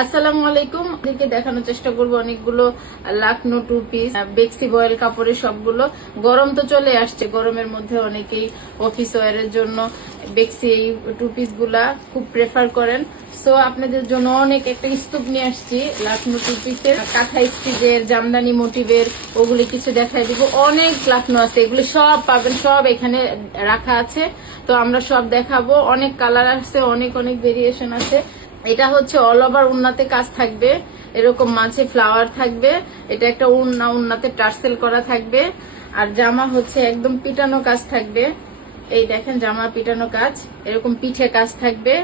আসসালামু আলাইকুম। আপনাদেরকে দেখানোর চেষ্টা করবো অনেকগুলো লাকনো টু পিস বেক্সি বয়েল কাপড়ের সবগুলো। গরম তো চলে আসছে, গরমের মধ্যে অনেকেই অফিস ওয়ারের জন্য বেক্সি এই টু পিস গুলা খুব প্রেফার করেন। সো আপনাদের জন্য অনেক একটা স্তূপ নিয়ে আসছি লাকনো টু পিসের, কাঁথা স্টিচের, জামদানি মোটিভের, ওগুলি কিছু দেখাই দিব। অনেক লাকনো আছে, এগুলি সব পাবেন, সব এখানে রাখা আছে। তো আমরা সব দেখাবো। অনেক কালার আছে, অনেক অনেক ভেরিয়েশন আছে। এটা হচ্ছে অল ওভার উন্নাতে কাজ থাকবে, এরকম মাঝে ফ্লাওয়ার থাকবে। এটা একটা উন্নাতে টার্সেল করা থাকবে। আর জামা হচ্ছে একদম পিটানো কাজ থাকবে। এই দেখেন জামা পিটানো কাজ, এরকম পিঠে কাজ থাকবে,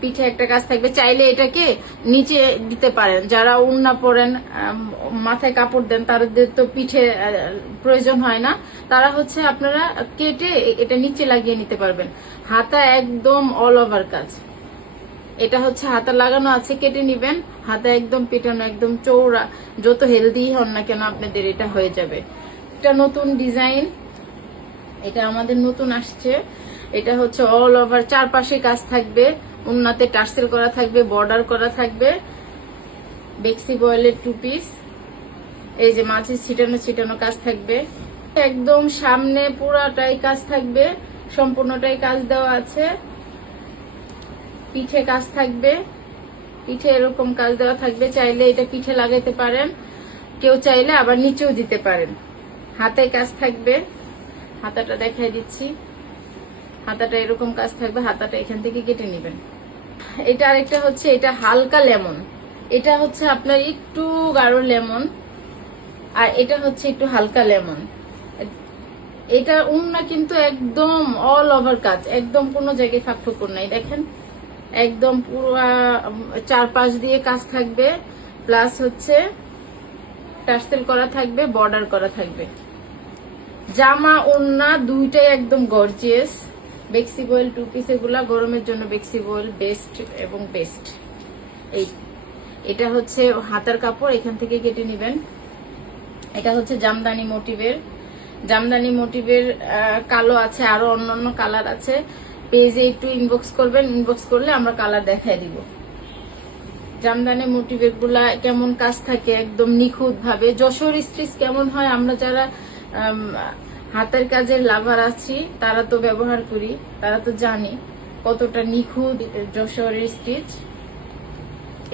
পিঠে একটা কাজ থাকবে। চাইলে এটাকে নিচে দিতে পারেন, যারা উন্না পরেন, মাথায় কাপড় দেন, তাদের তো পিঠে প্রয়োজন হয় না, তারা হচ্ছে আপনারা কেটে এটা নিচে লাগিয়ে নিতে পারবেন। হাতা একদম অল ওভার কাজ। এটা হচ্ছে হাতা লাগানো আছে, কেটে নিবেন। হাতা একদম পিটানো, একদম চৌড়া, যত হেলদি হন না কেন আপনাদের এটা হয়ে যাবে। এটা নতুন ডিজাইন, এটা আমাদের নতুন আসছে। এটা হচ্ছে অল ওভার চারপাশে কাজ থাকবে, উন্নাতে টার্সেল করা থাকবে, বর্ডার করা থাকবে। বেক্সি বয়েলের টু পিস, এই যে মাঝে ছিটানো ছিটানো কাজ থাকবে। একদম সামনে পুরাটাই কাজ থাকবে, সম্পূর্ণটাই কাজ দেওয়া আছে। পিঠে কাজ থাকবে, পিঠে এরকম কাজ দেওয়া থাকবে। চাইলে এটা পিঠে লাগাইতে পারেন, কেউ চাইলে আবার নিচেও দিতে পারেন। হাতে কাজ থাকবে, হাতাটা দেখাই দিচ্ছি। হাতাটা এরকম কাজ থাকবে, হাতাটা এখান থেকে কেটে নেবেন। এটা আরেকটা হচ্ছে, এটা হালকা লেমন, এটা হচ্ছে আপনার একটু গাঢ় লেমন, আর এটা হচ্ছে একটু হালকা লেমন। এটা উন্না কিন্তু একদম অল ওভার কাজ, একদম কোনো জায়গায় ফাঁক ফোকর নাই। দেখেন একদম পুরো চারপাশ দিয়ে কাজ থাকবে, প্লাস হচ্ছে টার্সেল করা থাকবে, বর্ডার করা থাকবে। জামা ওড়না দুইটাই একদম গর্জিয়াস। বেক্সি বয়েল টু পিস এগুলা গরমের জন্য বেক্সি বয়েল বেস্ট এবং বেস্ট। এটা হচ্ছে হাতার কাপড়, এখান থেকে কেটে নেবেন। এটা হচ্ছে জামদানি মোটিভের, জামদানি মোটিভের কালো আছে, আরো অন্যান্য কালার আছে। পেজে একটু ইনবক্স করবেন, ইনবক্স করলে আমরা কালার দেখাই দিব। জামদানি মোটিভের গুলা কেমন কাজ থাকে, একদম নিখুঁত ভাবে। যশোর স্টিচ কেমন হয়, আমরা যারা হাতের কাজের লাভার আছি তারা তো ব্যবহার করি, তারা তো জানি কতটা নিখুঁত যশোরের স্টিচ।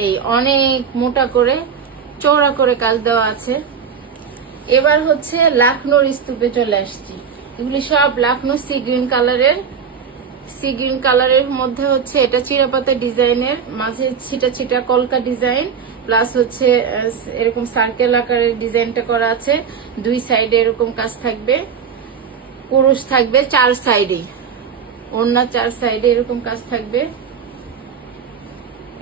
এই অনেক মোটা করে চওড়া করে কাজ দেওয়া আছে। এবার হচ্ছে লাকনোর স্তূপে চলে আসছি। এগুলি সব লাকনো সি গ্রিন কালারের, সি গ্রিন কালারের মধ্যে হচ্ছে এটা চিরাপাতা ডিজাইনের, মাঝে ছিটা ছিটা কলকা ডিজাইন, প্লাস হচ্ছে এরকম সার্কেল আকারের ডিজাইনটা করা আছে। দুই সাইডে এরকম কাজ থাকবে, কুরুশ থাকবে চার সাইডে, ওড়না চার সাইডে এরকম কাজ থাকবে।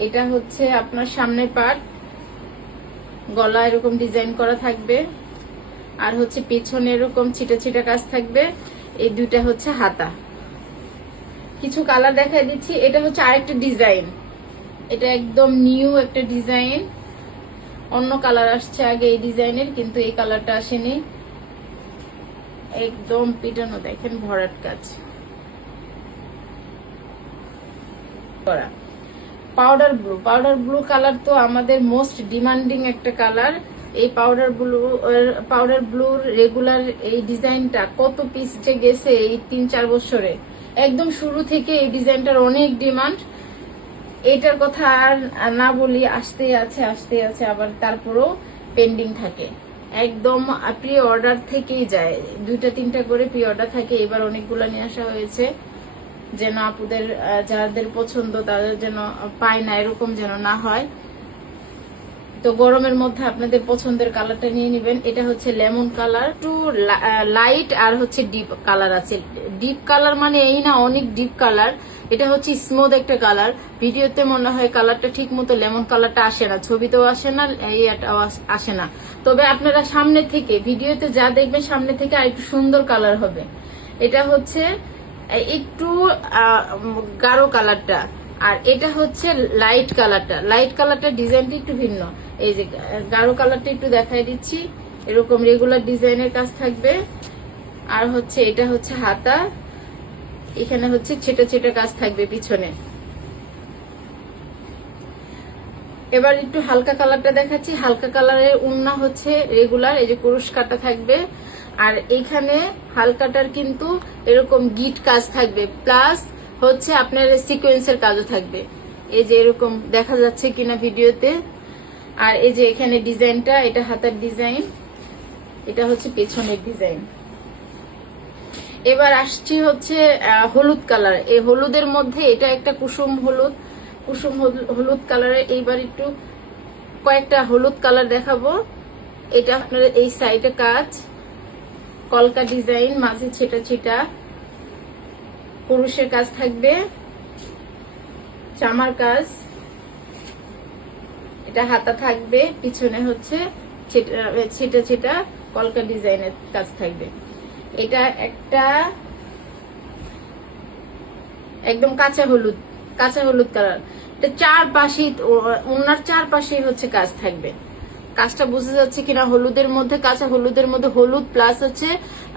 এটা হচ্ছে আপনার সামনে পার্ট, গলা এরকম ডিজাইন করা থাকবে, আর হচ্ছে পিছনে এরকম ছিটা ছিটা কাজ থাকবে। এই দুইটা হচ্ছে হাতা। কিছু কালার দেখাই দিচ্ছি। এটা হচ্ছে আরেকটা ডিজাইন, এটা একদম নিউ একটা ডিজাইন। অন্য কালার আসছে আগে এই ডিজাইনের, কিন্তু এই কালারটা আসেনি। একদম পিটানো, দেখেন ভরাট কাজ করা। Powder blue, powder blue colour তো আমাদের মোস্ট ডিমান্ডিং একটা কালার। এই পাউডার ব্লুর রেগুলার এই ডিজাইনটা কত পিস যে গেছে এই 3-4 বছরে, একদম শুরু থেকে এই ডিজাইনটার অনেক ডিমান্ড। এটার কথা আর না বলি, আসতে আছে আবার, তারপরেও পেন্ডিং থাকে। একদম প্রি অর্ডার থেকেই যায়, 2-3টা করে প্রি অর্ডার থাকে। এবার অনেকগুলো নিয়ে আসা হয়েছে, যেন আপুদের যাদের পছন্দ তাদের যেন পায় না, এরকম যেন না হয়। তো গরমের মধ্যে আপনাদের পছন্দের কালারটা নিয়ে নেবেন। এটা হচ্ছে লেমন কালার, টু লাইট আর হচ্ছে ডিপ কালার আছে। ডিপ কালার মানে এই না অনেক ডিপ কালার, এটা হচ্ছে স্মুথ একটা কালার। ভিডিওতে মনে হয় কালারটা ঠিক মতো লেমন কালারটা আসে না, ছবিতেও আসে না, এইটাও আসে না। তবে আপনারা সামনে থেকে ভিডিওতে যা দেখবেন সামনে থেকে আর একটু সুন্দর কালার হবে। এটা হচ্ছে একটু গাঢ় কালারটা, আর এটা হচ্ছে লাইট কালারটা। লাইট কালারটা ডিজাইনটা একটু ভিন্ন। এই যে গাঢ় কালারটা একটু দেখাই দিচ্ছি, এরকম রেগুলার ডিজাইনের কাজ থাকবে। আর হচ্ছে এটা হচ্ছে হাতা, এখানে হচ্ছে ছেটা ছেটা কাজ থাকবে পিছনে। এবার একটু হালকা কালারটা দেখাচ্ছি। হালকা কালারের ওড়না হচ্ছে রেগুলার, এই যে কুরুশ কাটা থাকবে, আর এখানে হালকাটার কিন্তু এরকম গিট কাজ থাকবে, প্লাস হচ্ছে আপনার সিকোয়েন্সের কাজও থাকবে, এই যে এরকম দেখা যাচ্ছে কিনা ভিডিওতে। আর এই যে এখানে ডিজাইনটা, এটা হাতার ডিজাইন, এটা হচ্ছে পেছনের ডিজাইন। এবার আসছি হচ্ছে হলুদ কালার। এই হলুদের মধ্যে এটা একটা কুসুম হলুদ কালারের। এইবার একটু কয়েকটা হলুদ কালার দেখাবো। এটা আপনার এই সাইডে কাজ, কলকা ডিজাইন, মাঝে ছিটা ছিটা কুরুশের কাজ থাকবে, চামার কাজ, এটা হাতা থাকবে, পিছনে হচ্ছে ছিটা ছিটা কলকা ডিজাইনের কাজ থাকবে। এটা একটা একদম কাঁচা হলুদ কালার। এটা চারপাশেই, ওনার চারপাশেই হচ্ছে কাজ থাকবে। কাজটা বুঝে যাচ্ছে কিনা, হলুদের মধ্যে, কাঁচা হলুদের মধ্যে হলুদ প্লাস হচ্ছে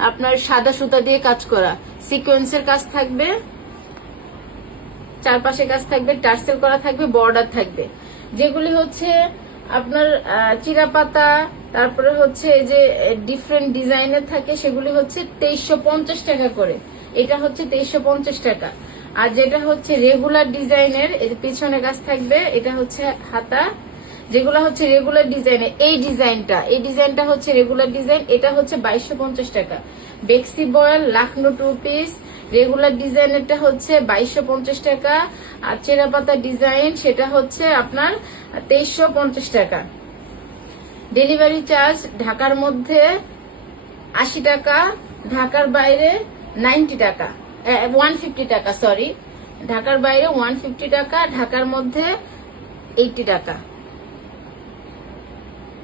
আপনার সাদা সুতা দিয়ে কাজ করা, সিকোয়েন্সের কাজ থাকবে, চারপাশে কাজ থাকবে, টার্সেল করা থাকবে, বর্ডার থাকবে। যেগুলি হচ্ছে আপনার চিরাপাতা, তারপরে হচ্ছে এই যে ডিফারেন্ট ডিজাইনের থাকে, সেগুলি হচ্ছে 2350 টাকা করে। এটা হচ্ছে 2350 টাকা। আর যেটা হচ্ছে রেগুলার ডিজাইনের, এই যে পিছনে কাজ থাকবে, এটা হচ্ছে হাতা। যেগুলো হচ্ছে রেগুলার ডিজাইনের, এই ডিজাইনটা হচ্ছে রেগুলার ডিজাইন, এটা হচ্ছে 2250 টাকা। বেক্সি বয়েল লাখনো 2 পিস রেগুলার ডিজাইনেরটা হচ্ছে 2250 টাকা। আর চেরাপাতা ডিজাইন সেটা হচ্ছে আপনার 2350 টাকা। ডেলিভারি চার্জ ঢাকার মধ্যে 80 টাকা, ঢাকার বাইরে 90 টাকা, 150 টাকা, সরি, ঢাকার বাইরে 150 টাকা, ঢাকার মধ্যে 80 টাকা।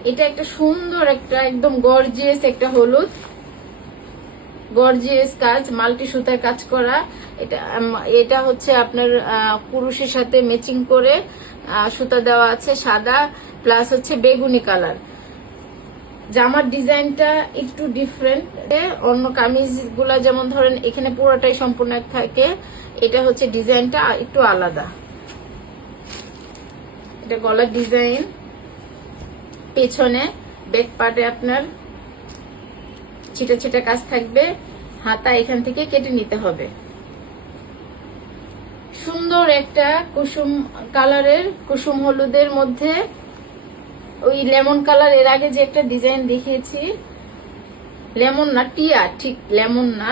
এটা একটা সুন্দর, একটা একদম গর্জিয়াস একটা হলুদ, গর্জিয়াস কাজ, মাল্টি সুতার কাজ করা। এটা হচ্ছে আপনার কুরুশের সাথে ম্যাচিং করে সুতা দেওয়া আছে, সাদা প্লাস হচ্ছে বেগুনি কালার। জামার ডিজাইনটা একটু ডিফারেন্ট, অন্য কামিজ গুলা যেমন ধরেন এখানে পুরোটাই সম্পূর্ণ থাকে, এটা হচ্ছে ডিজাইনটা একটু আলাদা। এটা গলার ডিজাইন, পেছনে ব্যাক পার্টে আপনার ছিটা ছিটা কাজ থাকবে, হাতা এখান থেকে কেটে নিতে হবে। সুন্দর একটা কুসুম কালারের, কুসুম হলুদের মধ্যে ওই লেমন কালার, এর আগে যে একটা ডিজাইন দেখিয়েছি, লেমন না টিয়া, ঠিক লেমন না,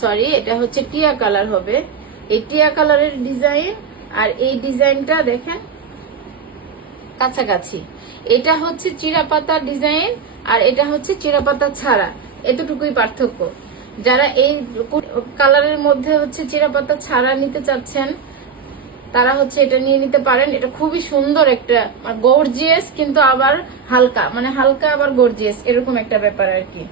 সরি, এটা হচ্ছে টিয়া কালার হবে। এই টিয়া কালারের ডিজাইন আর এই ডিজাইনটা দেখেন কাছাকাছি। এটা হচ্ছে চিরাপাতা ডিজাইন আর এটা হচ্ছে চিরাপাতা ছাড়া, এতটুকুই পার্থক্য। যারা এই কালারের মধ্যে হচ্ছে চিরাপাতা ছাড়া নিতে চাচ্ছেন তারা হচ্ছে এটা নিয়ে নিতে পারেন। এটা খুবই সুন্দর একটা গর্জিয়াস, কিন্তু আবার হালকা, মানে হালকা আবার গর্জিয়াস, এরকম একটা ব্যাপার আর কি।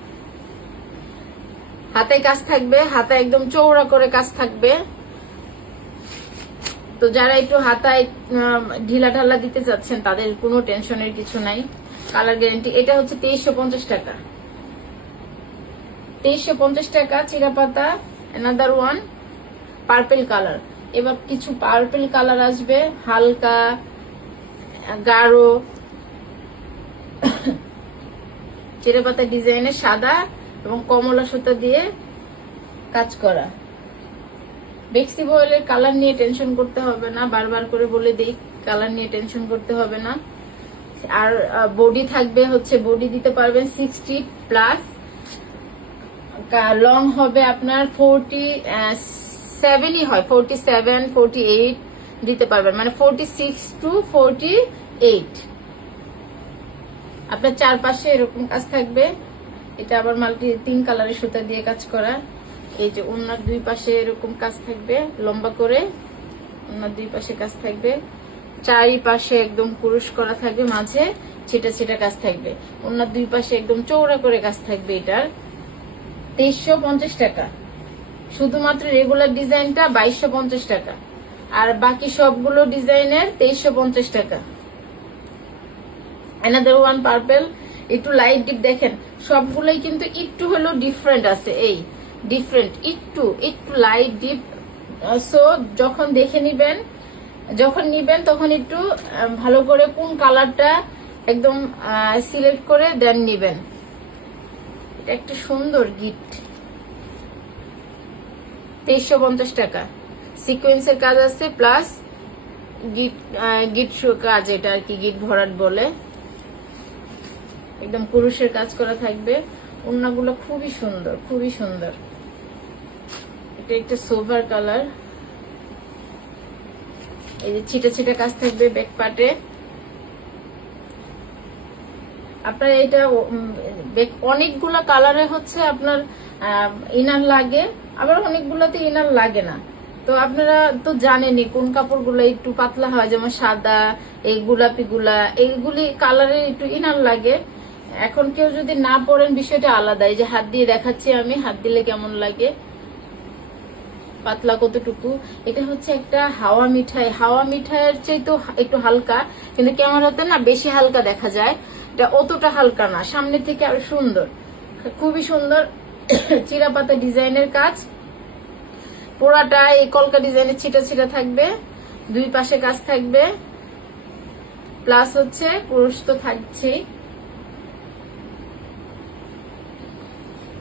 হাতায় কাজ থাকবে, হাতা একদম চওড়া করে কাজ থাকবে। তো যারা একটু হাতায় ঢিলা ঢালা দিতে চাচ্ছেন তাদের কোনো টেনশনের কিছু নাই, কালার গ্যারান্টি। এটা হচ্ছে 2350 টাকা, 2350 টাকা চিরাপাতা। Another one purple colour. এবার কিছু পার্পল কালার আসবে, হালকা গাঢ় চিরাপাতা ডিজাইনের, সাদা এবং কমলা সুতা দিয়ে কাজ করা। বেক্সি বয়েলের কালার নিয়ে টেনশন করতে হবে না, বারবার করে বলে দিই, কালার নিয়ে টেনশন করতে হবে না। আর বডি থাকবে হচ্ছে, বডি দিতে পারবেন 60 প্লাস, লং হবে আপনার 47ই হয়, 47 48 দিতে পারবেন, মানে 46 to 48। আপনার চারপাশে এরকম কাজ থাকবে। এটা আবার মাল্টি 3 কালারের সুতা দিয়ে কাজ করা। এই যে ওনার দুই পাশে এরকম কাজ থাকবে, লম্বা করে ওনার দুই পাশে কাজ থাকবে, চারিপাশে একদম কুরুশ করা থাকবে, মাঝে ছিটা ছিটা কাজ থাকবে, ওনার দুই পাশে একদম চওড়া করে কাজ থাকবে। এটার 2350 টাকা। শুধুমাত্র রেগুলার ডিজাইনটা 2250 টাকা, আর বাকি সবগুলো ডিজাইনের 2350 টাকা। অ্যানাদার ওয়ান পার্পল, একটু লাইট ডিপ দেখেন, সবগুলোই কিন্তু একটু হলেও ডিফারেন্ট আছে, এই ডিফারেন্ট একটু লাইট ডিপ। সো যখন দেখে নিবেন যখন নিবেন তখন একটু ভালো করে কোন কালারটা একদম সিলেক্ট করে দেন নিবেন। এটা একটা সুন্দর গিফট, 2350 টাকা। সিকোয়েন্সের কাজ আছে প্লাস গিট কাজ, এটা আর কি গিট ভরাট বলে। একদম কুরুশের কাজ করা থাকবে। ওড়নাগুলো খুবই সুন্দর, খুবই সুন্দর। এটা একটা সোভার কালার। এই যে ছিটা ছিটা কাজ থাকবে ব্যাক পার্টে। আপনার এটা অনেকগুলা কালারে হচ্ছে আপনার ইনার লাগে, আবার অনেকগুলাতে ইনার লাগে না। তো আপনারা তো জানেনই কোন কাপড়গুলো একটু পাতলা হয়, যেমন সাদা, এই গোলাপি গুলা, এইগুলি কালারে একটু ইনার লাগে। এখন কেউ যদি না পরেন বিষয়টা আলাদা। এই যে হাত দিয়ে দেখাচ্ছি আমি, হাত দিলে কেমন লাগে, পাতলা কতটুকু। এটা হচ্ছে একটা হাওয়া মিঠাই, হাওয়া মিঠাইয়ের চেয়ে তো একটু হালকা, কিন্তু ক্যামেরাতে না বেশি হালকা দেখা যায়। এটা অতটা হালকা না, সামনে থেকে আরো সুন্দর, খুবই সুন্দর। চিরাপাতা ডিজাইনের কাজ, পুরাটা এই কলকা ডিজাইনের ছিটা ছিটা থাকবে, দুই পাশে কাজ থাকবে, প্লাস হচ্ছে পুরুষ তো থাকছেই।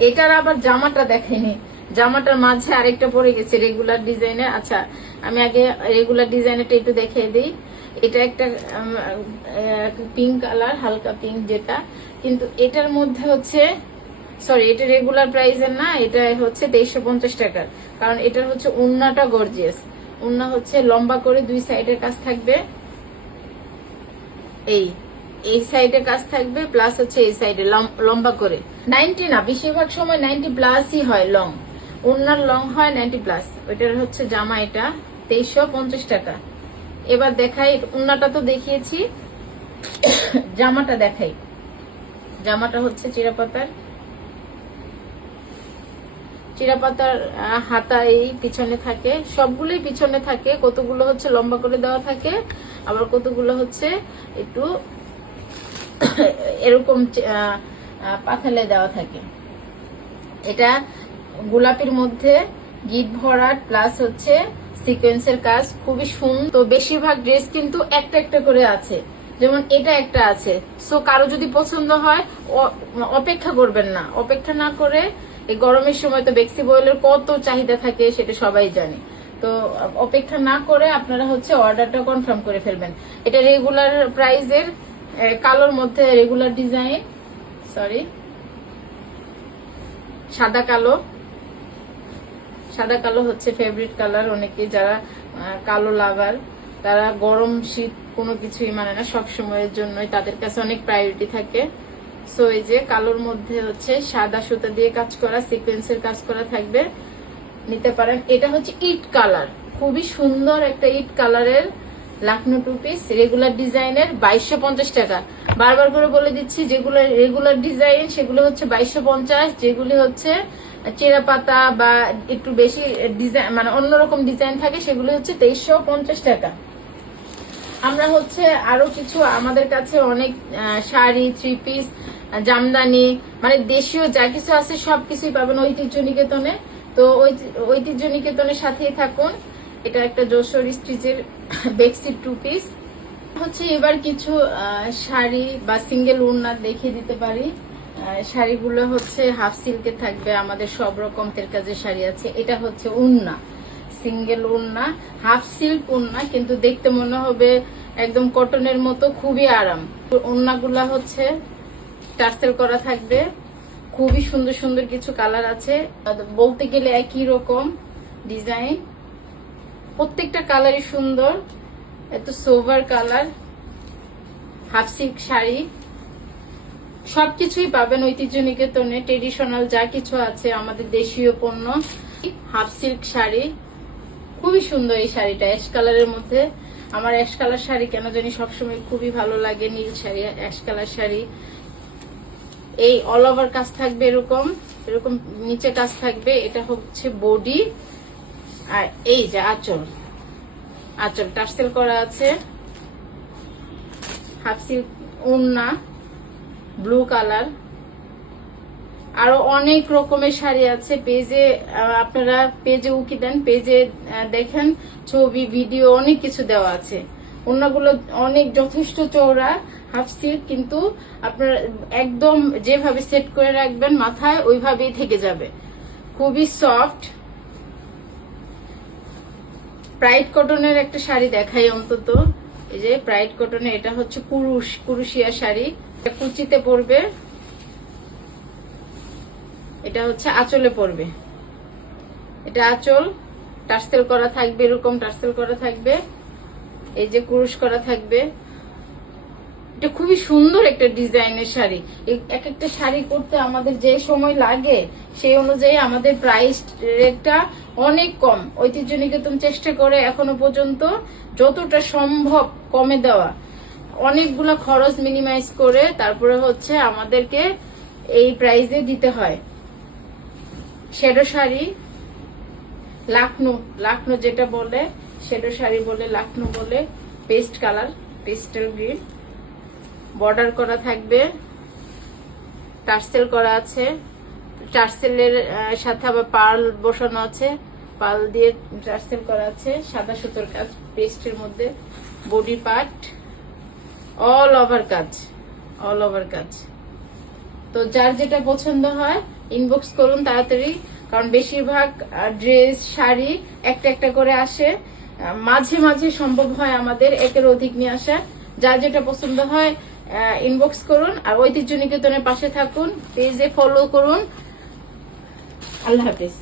এটার আবার জামাটা দেখেনি, জামাটার মাঝে আরেকটা পরে গেছে রেগুলার ডিজাইনের। আচ্ছা, আমি আগে রেগুলার ডিজাইনেরটা একটু দেখিয়ে দিই। এটা একটা পিঙ্ক কালার, হালকা পিঙ্ক যেটা, কিন্তু এটার মধ্যে হচ্ছে, সরি এটা রেগুলার প্রাইসের না, এটা হচ্ছে 2350 টাকার। কারণ এটার হচ্ছে ওড়নাটা গর্জিয়াস। ওড়না হচ্ছে লম্বা করে দুই সাইডের কাজ থাকবে, এই সাইডে কাজ থাকবে, প্লাস হচ্ছে এই সাইডে লম্বা করে। 90 না, বেশিরভাগ সময় 90 প্লাসই হয় লং, ওড়নার লং হয় 90 প্লাস। ওইটার হচ্ছে জামা, এটা 2350 টাকা। এবার দেখাই, ওড়নাটা তো দেখিয়েছি, জামাটা দেখাই। জামাটা হচ্ছে চিরাপাতার হাতা এই পিছনে থাকে, সবগুলোই পিছনে থাকে। কতগুলো হচ্ছে লম্বা করে দেওয়া থাকে, আবার কতগুলো হচ্ছে একটু এরকম পাথালে দেওয়া থাকে। এটা গোলাপির মধ্যে গিট ভরাট প্লাস হচ্ছে সিকোয়েন্সের কাজ, খুবই সুন্দর। তো বেশিরভাগ ড্রেস কিন্তু একটা একটা করে আছে, যেমন এটা একটা আছে। সো কারো যদি পছন্দ হয় অপেক্ষা করবেন না, অপেক্ষা না করে, এই গরমের সময় তো বেক্সি বয়েলের কত চাহিদা থাকে সেটা সবাই জানে। তো অপেক্ষা না করে আপনারা হচ্ছে অর্ডারটা কনফার্ম করে ফেলবেন। এটা রেগুলার প্রাইসের, কালোর মধ্যে রেগুলার ডিজাইন, সরি সাদা কালো। সাদা কালো হচ্ছে ফেভারিট কালার, অনেকে যারা কালো লাভার তারা গরম শীত কোনো কিছুই মানে না, সব সময়ের জন্যই তাদের কাছে অনেক প্রায়োরিটি থাকে। সো এই যে কালোর মধ্যে হচ্ছে সাদা সুতা দিয়ে কাজ করা, সিকোয়েন্সের কাজ করা থাকবে, নিতে পারেন। এটা হচ্ছে ইট কালার, খুবই সুন্দর একটা ইট কালারের লাখনো টু পিস, রেগুলার ডিজাইনের 2250 টাকা। বারবার করে বলে দিচ্ছি, যেগুলো রেগুলার ডিজাইন সেগুলো হচ্ছে 2250, যেগুলি হচ্ছে চেরা পাতা বা একটু বেশি ডিজাইন মানে অন্যরকম ডিজাইন থাকে সেগুলো হচ্ছে 2350 টাকা। আমরা হচ্ছে আরো কিছু, আমাদের কাছে অনেক শাড়ি, থ্রি পিস, জামদানি, মানে দেশীয় যা কিছু আছে সবকিছুই পাবেন ঐতিহ্য নিকেতনে। তো ঐতিহ্য নিকেতনের সাথেই থাকুন। এটা একটা যশোর স্টিচের বেক্সি টু পিস হচ্ছে। এবার কিছু শাড়ি বা সিঙ্গেল ওড়না দেখিয়ে দিতে পারি। শাড়িগুলো হচ্ছে হাফ সিল্কে থাকবে, আমাদের সব রকমের কাজের শাড়ি আছে। এটা হচ্ছে ওড়না, সিঙ্গেল ওড়না, হাফ সিল্ক ওড়না, কিন্তু দেখতে মনে হবে একদম কটনের মতো, খুবই আরাম। ওড়নাগুলা হচ্ছে টার্সেল করা থাকবে, খুবই সুন্দর সুন্দর কিছু কালার আছে, বলতে গেলে একই রকম ডিজাইন, প্রত্যেকটা কালারই সুন্দর। এত sober colour, half silk sari, সবকিছুই পাবেন ঐতিহ্য নিকেতনে। ট্রেডিশনাল যা কিছু আছে আমাদের দেশীয় পণ্য। হাফ সিল্ক শাড়ি, খুবই সুন্দর এই শাড়িটা, অ্যাশ কালারের মধ্যে। আমার অ্যাশ কালার শাড়ি কেন জানি সবসময় খুবই ভালো লাগে, নীল শাড়ি, অ্যাশ কালার শাড়ি। এই অল ওভার কাজ থাকবে, এরকম এরকম নিচে কাজ থাকবে। এটা হচ্ছে বডি, আর এই যে আঁচল, আঁচল টার্সেল করা আছে। হাফ সিল্ক ওড়না, ব্লু কালার, আরো অনেক রকমের শাড়ি আছে পেজে, আপনারা পেজে উকি দেন, পেজে দেখেন ছবি ভিডিও অনেক কিছু দেওয়া আছে। ওড়নাগুলো অনেক যথেষ্ট চওড়া, হাফ সিল্ক, কিন্তু আপনারা একদম যেভাবে সেট করে রাখবেন মাথায় ওইভাবেই থেকে যাবে, খুবই সফট। প্রাইড কটনের একটা শাড়ি দেখাই অন্তত, এই যে প্রাইড কটনের, এটা হচ্ছে কুরুশিয়া শাড়ি, কুচিতে পড়বে, এটা হচ্ছে আঁচলে পড়বে, এটা আঁচল টার্সেল করা থাকবে, এরকম টার্সেল করা থাকবে, এই যে কুরুশ করা থাকবে। এটা খুবই সুন্দর একটা ডিজাইনের শাড়ি। এক একটা শাড়ি করতে আমাদের যে সময় লাগে সেই অনুযায়ী আমাদের প্রাইস রেটটা অনেক কম। ঐতিহ্য নিকেতন চেষ্টা করে এখনো পর্যন্ত যতটা সম্ভব কমে দেওয়া, অনেকগুলা খরচ মিনিমাইজ করে তারপরে হচ্ছে আমাদেরকে এই প্রাইসে দিতে হয়। শ্যাডো শাড়ি, লাখনো যেটা বলে, শ্যাডো শাড়ি বলে, লাখনো বলে, paste colour, pastel green, border করা থাকবে, টার্সেল করা আছে, টার্সেলের সাথে আবার পার্ল বসানো আছে, পার্ল দিয়ে টার্সেল করা আছে, সাদা সুতোর কাজ পেস্টের মধ্যে, বডি পার্ট অল ওভার কাজ। তো যার যেটা পছন্দ হয় ইনবক্স করুন তাড়াতাড়ি, কারণ বেশিরভাগ ড্রেস শাড়ি একটা একটা করে আসে, মাঝে মাঝে সম্ভব হয় আমাদের একের অধিক নিয়ে আসা। যার যেটা পছন্দ হয় ইনবক্স করুন, আর ঐতিহ্য নিকেতনের পাশে থাকুন, পেজে ফলো করুন। আল্লাহ হাফেজ।